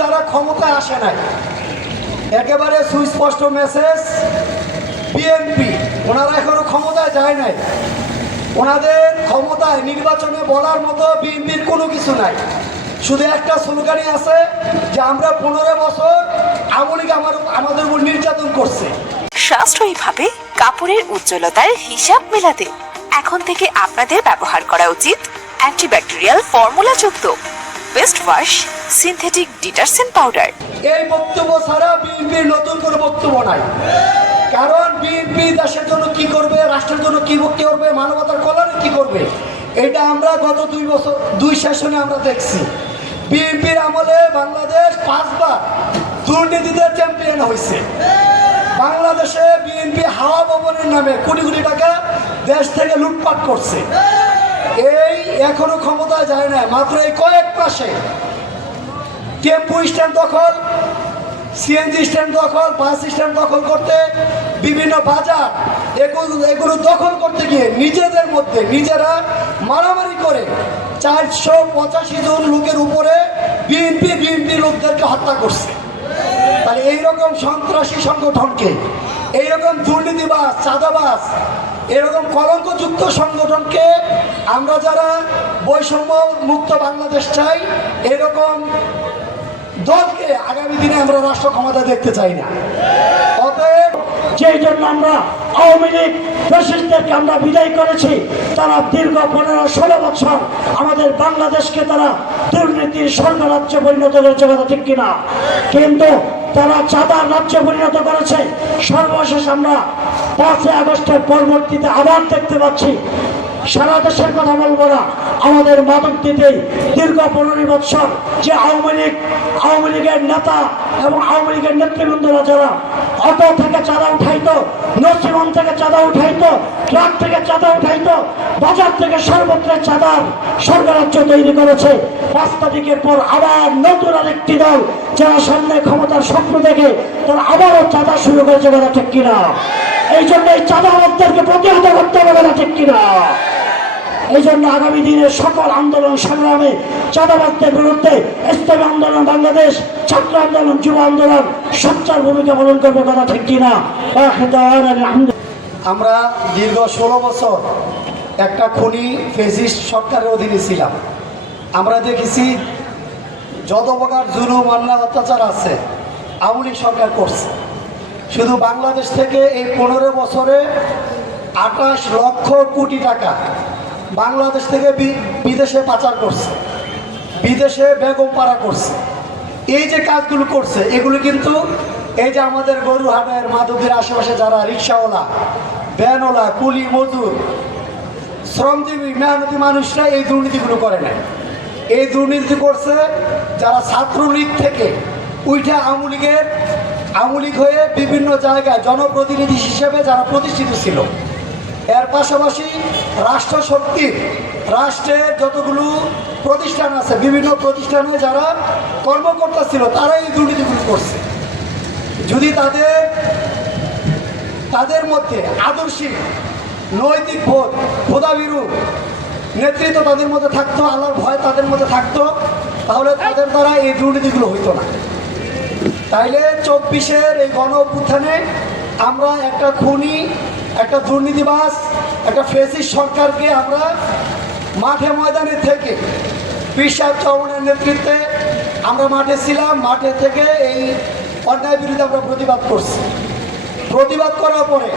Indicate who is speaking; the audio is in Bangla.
Speaker 1: যারা ক্ষমতায় আসে নাই, একেবারে সুস্পষ্ট মেসেজ বিএনপি ওনারা এখনও ক্ষমতায় যায় নাই। ওনাদের ক্ষমতায় নির্বাচনে বলার মতো বিএনপির কোনো কিছু নাই। শুধু একটা স্লোগানই আছে যে আমরা পনেরো বছর আমলিকে আমার আমাদের উপর নির্যাতন করছে।
Speaker 2: সাশ্রয়ীভাবে কাপড়ের উজ্জ্বলতার হিসাব মেলাতে এখন থেকে আপনাদের ব্যবহার করা উচিত antibacterial ফর্মুলাযুক্ত best wash synthetic detergent powder
Speaker 1: এই বক্তব্য ছাড়া বিএনপির নতুন কোনো বক্তব্য নাই। কারণ বিএনপি দেশের জন্য কি করবে, রাষ্ট্রের জন্য কি কি করবে, মানবতার কল্যাণে কি করবে, এটা আমরা গত দুই বছর, দুই সেশনে আমরা দেখছি। বিএনপির আমলে বাংলাদেশ পাঁচবার দুর্নীতিতে চ্যাম্পিয়ন হয়েছে। বাংলাদেশে বিএনপি হাওয়া ভবনের নামে কোটি কোটি টাকা দেশ থেকে লুটপাট করছে। এই এখনও ক্ষমতায় যায় না, মাত্র এই কয়েক মাসে। টেম্পু স্ট্যান্ড দখল সিএনজি স্ট্যান্ড দখল, বাস স্ট্যান্ড দখল করতে, বিভিন্ন বাজার এগুলো এগুলো দখল করতে গিয়ে নিজেদের মধ্যে নিজেরা মারামারি করে চারশো পঁচাশি জন লোকের উপরে বিএনপি বিএনপি লোকদেরকে হত্যা করছে। তাহলে এইরকম সন্ত্রাসী সংগঠনকে, এইরকম দুর্নীতিবাজ, চাঁদাবাজ এরকম কলঙ্কযুক্ত সংগঠনকে আমরা যারা বৈষম্য মুক্ত বাংলাদেশ চাই, এরকম দলকে আগামী দিনে আমরা রাষ্ট্র ক্ষমতা দেখতে চাই না। অতএব
Speaker 3: যেই জন্য আমরা আওয়ামী লীগ ফ্যাসিস্টদেরকে আমরা বিদায় করেছি, তারা দীর্ঘ পনেরো ষোলো বছর আমাদের বাংলাদেশকে তারা দুর্নীতির স্বর্গ রাজ্যে পরিণত করেছে কথা ঠিক কিনা? কিন্তু তারা চাঁদার রাজ্যে পরিণত করেছে। সর্বশেষ আমরা পাঁচই আগস্টের পরবর্তীতে আবার দেখতে পাচ্ছি সারা দেশের কথা বলব না। আমাদের মাদক দিতেই দীর্ঘ পনেরো বছর যে আওয়ামী লীগ, আওয়ামী লীগের নেতা এবং আওয়ামী লীগের নেতৃবৃন্দরা যারা অটো থেকে চাঁদা উঠাইতো নসিমন থেকে চাঁদা উঠাইতো, ট্রাক থেকে চাঁদা উঠাইতো, বাজার থেকে সর্বত্র চাঁদার স্বর্গরাজ্য তৈরি করেছে, পাঁচ তারিখের পর আবার নতুন আরেকটি দল যারা সামনে ক্ষমতার স্বপ্ন দেখে, তারা আবারও চাঁদা শুরু করেছে বলা ঠিক কিনা? এই জন্য এই চাঁদাবাদদেরকে প্রতিহত করতে হবে বলা ঠিক কিনা? এই জন্য আগামী দিনের সকল আন্দোলন সংগ্রামে, চাঁদাবাদদের বিরুদ্ধে ইসলামী আন্দোলন, বাংলাদেশ ছাত্র আন্দোলন, যুব আন্দোলন সচ্চার ভূমিকা পালন করবে কথা ঠিক কিনা?
Speaker 1: আমরা দীর্ঘ ষোলো বছর একটা খুনি ফেসিস্ট সরকারের অধীনে ছিলাম। আমরা দেখেছি যত প্রকার জুলুম, অন্যায়, অত্যাচার আছে, আওয়ামী সরকার করছে। শুধু বাংলাদেশ থেকে এই পনেরো বছরে আঠাশ লক্ষ কোটি টাকা বাংলাদেশ থেকে বিদেশে পাচার করছে। বিদেশে বেগম পাড়া করছে। এই যে কাজগুলো করছে, এগুলো কিন্তু এই যে আমাদের গরু গরুহাটের মাধবীর আশেপাশে যারা রিক্সাওয়ালা, ভ্যানওয়ালা, কুলি মজুর শ্রমজীবী, মেহনতি মানুষরা এই দুর্নীতিগুলো করে নাই। এই দুর্নীতি করছে যারা ছাত্রলীগ থেকে উইঠা আওয়ামী লীগের আওয়ামী লীগ হয়ে বিভিন্ন জায়গায় জনপ্রতিনিধি হিসেবে যারা প্রতিষ্ঠিত ছিল এর পাশাপাশি রাষ্ট্র শক্তির রাষ্ট্রের যতগুলো প্রতিষ্ঠান আছে, বিভিন্ন প্রতিষ্ঠানে যারা কর্মকর্তা ছিল তারা এই দুর্নীতিগুলো করছে। যদি তাদের তাদের মধ্যে আদর্শিক নৈতিক বোধ খোদাবিরু নেতৃত্ব তাদের মধ্যে থাকতো, আল্লাহর ভয় তাদের মধ্যে থাকতো, তাহলে তাদের দ্বারা এই দুর্নীতিগুলো হইতো না। তাইলে চব্বিশের এই গণ আমরা একটা খুনি একটা দুর্নীতিবাস একটা ফেসিস সরকারকে আমরা মাঠে ময়দানে থেকে পিসাব চৌহানের নেতৃত্বে আমরা মাঠে ছিলাম। মাঠে থেকে এই অন্যায় বিরুদ্ধে আমরা প্রতিবাদ করছি। প্রতিবাদ করার পরে